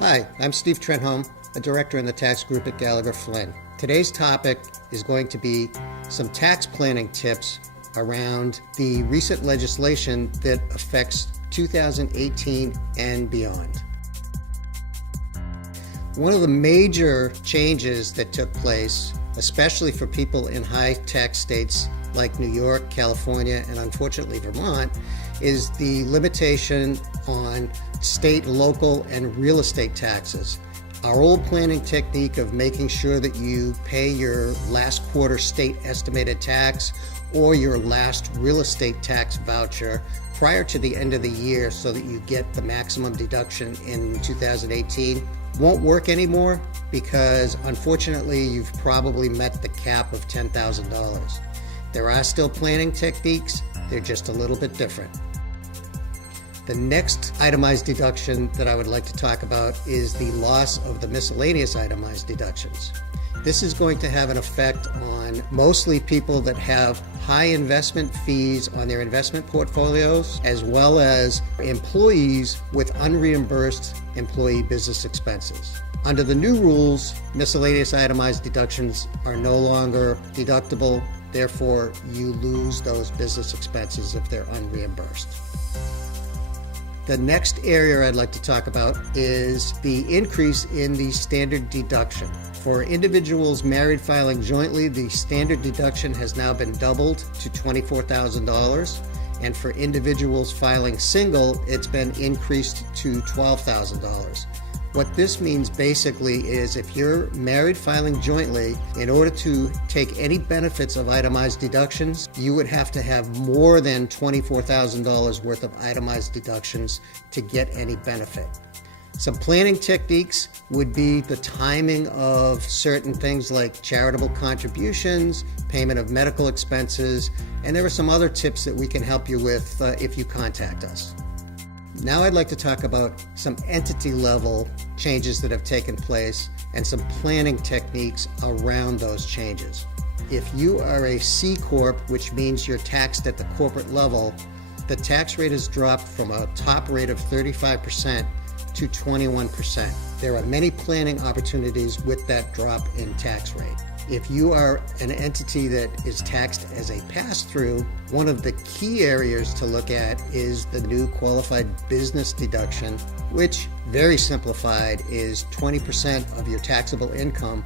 Hi, I'm Steve Trenholm, a director in the tax group at Gallagher Flynn. Today's topic is going to be some tax planning tips around the recent legislation that affects 2018 and beyond. One of the major changes that took place, especially for people in high tax states like New York, California, and unfortunately Vermont, is the limitation on state, local, and real estate taxes. Our old planning technique of making sure that you pay your last quarter state estimated tax or your last real estate tax voucher prior to the end of the year so that you get the maximum deduction in 2018 won't work anymore because unfortunately you've probably met the cap of $10,000. There are still planning techniques, they're just a little bit different. The next itemized deduction that I would like to talk about is the loss of the miscellaneous itemized deductions. This is going to have an effect on mostly people that have high investment fees on their investment portfolios, as well as employees with unreimbursed employee business expenses. Under the new rules, miscellaneous itemized deductions are no longer deductible. Therefore, you lose those business expenses if they're unreimbursed. The next area I'd like to talk about is the increase in the standard deduction. For individuals married filing jointly, the standard deduction has now been doubled to $24,000. And for individuals filing single, it's been increased to $12,000. What this means basically is if you're married filing jointly, in order to take any benefits of itemized deductions, you would have to have more than $24,000 worth of itemized deductions to get any benefit. Some planning techniques would be the timing of certain things like charitable contributions, payment of medical expenses, and there are some other tips that we can help you with if you contact us. Now I'd like to talk about some entity level changes that have taken place and some planning techniques around those changes. If you are a C Corp, which means you're taxed at the corporate level, the tax rate has dropped from a top rate of 35% to 21%. There are many planning opportunities with that drop in tax rate. If you are an entity that is taxed as a pass-through, one of the key areas to look at is the new qualified business deduction, which, very simplified, is 20% of your taxable income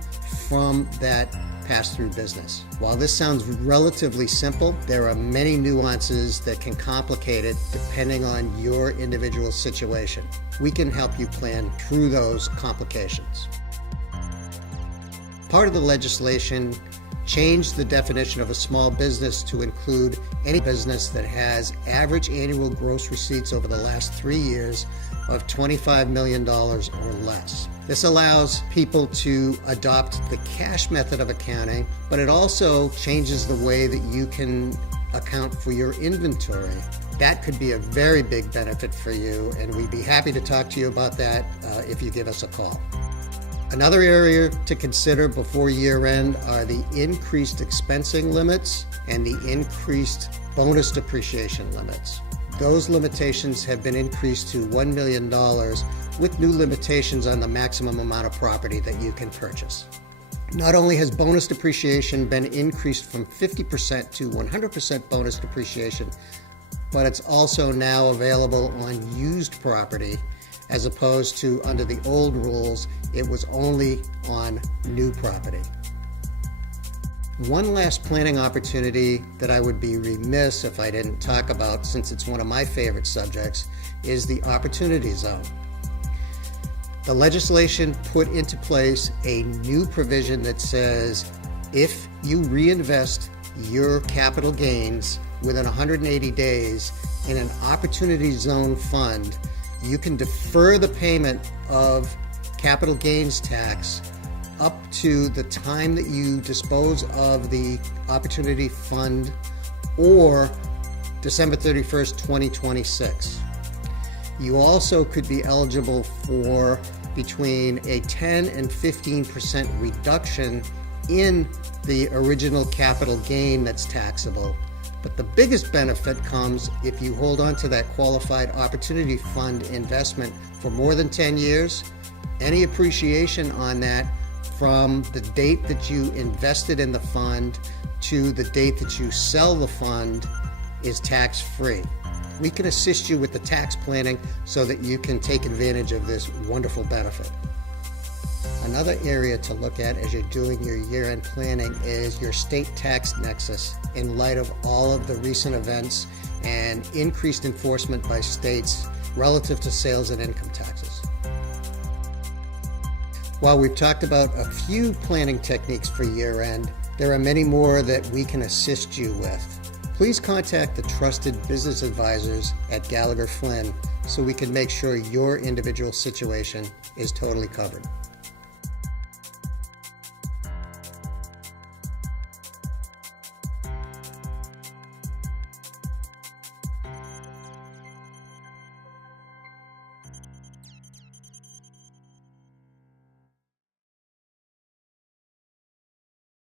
from that pass-through business. While this sounds relatively simple, there are many nuances that can complicate it depending on your individual situation. We can help you plan through those complications. Part of the legislation changed the definition of a small business to include any business that has average annual gross receipts over the last 3 years of $25 million or less. This allows people to adopt the cash method of accounting, but it also changes the way that you can account for your inventory. That could be a very big benefit for you, and we'd be happy to talk to you about that if you give us a call. Another area to consider before year end are the increased expensing limits and the increased bonus depreciation limits. Those limitations have been increased to $1 million with new limitations on the maximum amount of property that you can purchase. Not only has bonus depreciation been increased from 50% to 100% bonus depreciation, but it's also now available on used property, as opposed to under the old rules, it was only on new property. One last planning opportunity that I would be remiss if I didn't talk about, since it's one of my favorite subjects, is the opportunity zone. The legislation put into place a new provision that says if you reinvest your capital gains within 180 days in an opportunity zone fund, you can defer the payment of capital gains tax up to the time that you dispose of the opportunity fund or December 31st, 2026. You also could be eligible for between a 10 and 15% reduction in the original capital gain that's taxable. But the biggest benefit comes if you hold on to that qualified opportunity fund investment for more than 10 years Any appreciation on that from the date that you invested in the fund to the date that you sell the fund is tax-free. We can assist you with the tax planning so that you can take advantage of this wonderful benefit. Another area to look at as you're doing your year-end planning is your state tax nexus in light of all of the recent events and increased enforcement by states relative to sales and income taxes. While we've talked about a few planning techniques for year-end, there are many more that we can assist you with. Please contact the trusted business advisors at Gallagher Flynn so we can make sure your individual situation is totally covered.